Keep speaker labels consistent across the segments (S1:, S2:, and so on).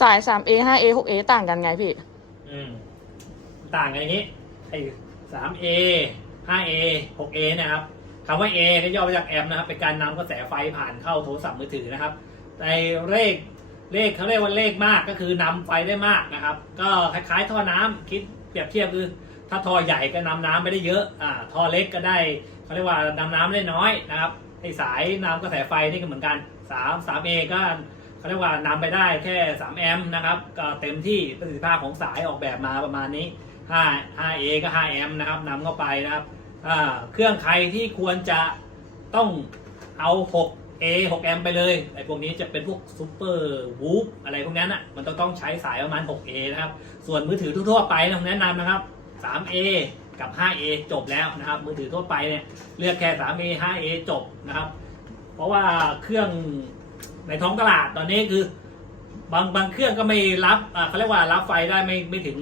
S1: สาย 3A 5A 6A ต่างกันไงพี่
S2: อืมต่างกันอย่างนี้ไอ้สามเอห้าเอหกเอนะครับคำว่า A ก็ย่อมาจากแอมป์นะครับ เป็นการนำกระแสไฟผ่านเข้าโทรศัพท์มือถือนะครับในเลขเลขเขาเรียกว่าเลขมากก็คือนำไฟได้มากนะครับ ก็คล้ายๆท่อน้ำคิดเปรียบเทียบคือ ถ้าท่อใหญ่ก็นำน้ำไม่ได้เยอะอ่าท่อเล็กก็ได้เขาเรียกว่านำน้ำได้น้อยนะครับไอ้สายนำกระแสไฟนี่ก็เหมือนกันสามสามเอก็ เขาเรียกว่านำไปได้แค่ 3 แอมป์นะครับก็เต็มที่ประสิทธิภาพของสายออกแบบมาประมาณนี้ 5 5A ก็ 5 แอมป์นะครับนำเข้าไปนะครับเครื่องใครที่ควรจะต้องเอา 6A 6แอมป์ไปเลยไอ้พวกนี้จะเป็นพวกซูเปอร์วูฟอะไรพวกนั้นอะมันต้องต้องใช้สายประมาณ 6A นะครับ ส่วนมือถือทั่วไปนะผมแนะนำนะครับ 3A กับ 5A จบแล้วนะครับ มือถือทั่วไปเนี่ยเลือกแค่ 3A 5A จบนะครับ เพราะว่าเครื่อง ในท้องตลาดตอนนี้คือบางบางเครื่องก็ไม่รับอ่าเขาเรียกว่ารับไฟได้ไม่ไม่ถึง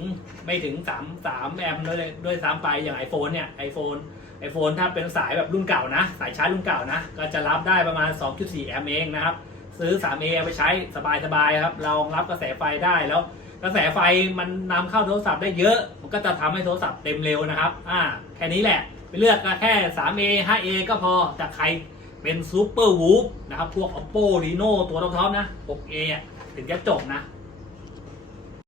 S2: ไม่ถึง3 3แอมป์ด้วยด้วยซ้ำไปอย่าง iPhone เนี่ย iPhone iPhone ถ้าเป็นสายแบบรุ่นเก่านะ สายชาร์จรุ่นเก่านะ ก็จะรับได้ประมาณ 2.4 แอมป์เองนะครับ ซื้อ 3A เอไปใช้สบายๆครับรองรับกระแสไฟได้แล้ว กระแสไฟมันนำเข้าโทรศัพท์ได้เยอะ มันก็จะทำให้โทรศัพท์เต็มเร็วนะครับ อ่า แค่นี้แหละ ไปเลือกแค่ 3A 5A ก็พอจากใคร เป็นซูเปอร์วูฟนะครับ พวก oppo reno ตัวท็อปๆนะ 6A ถึงจะจบนะ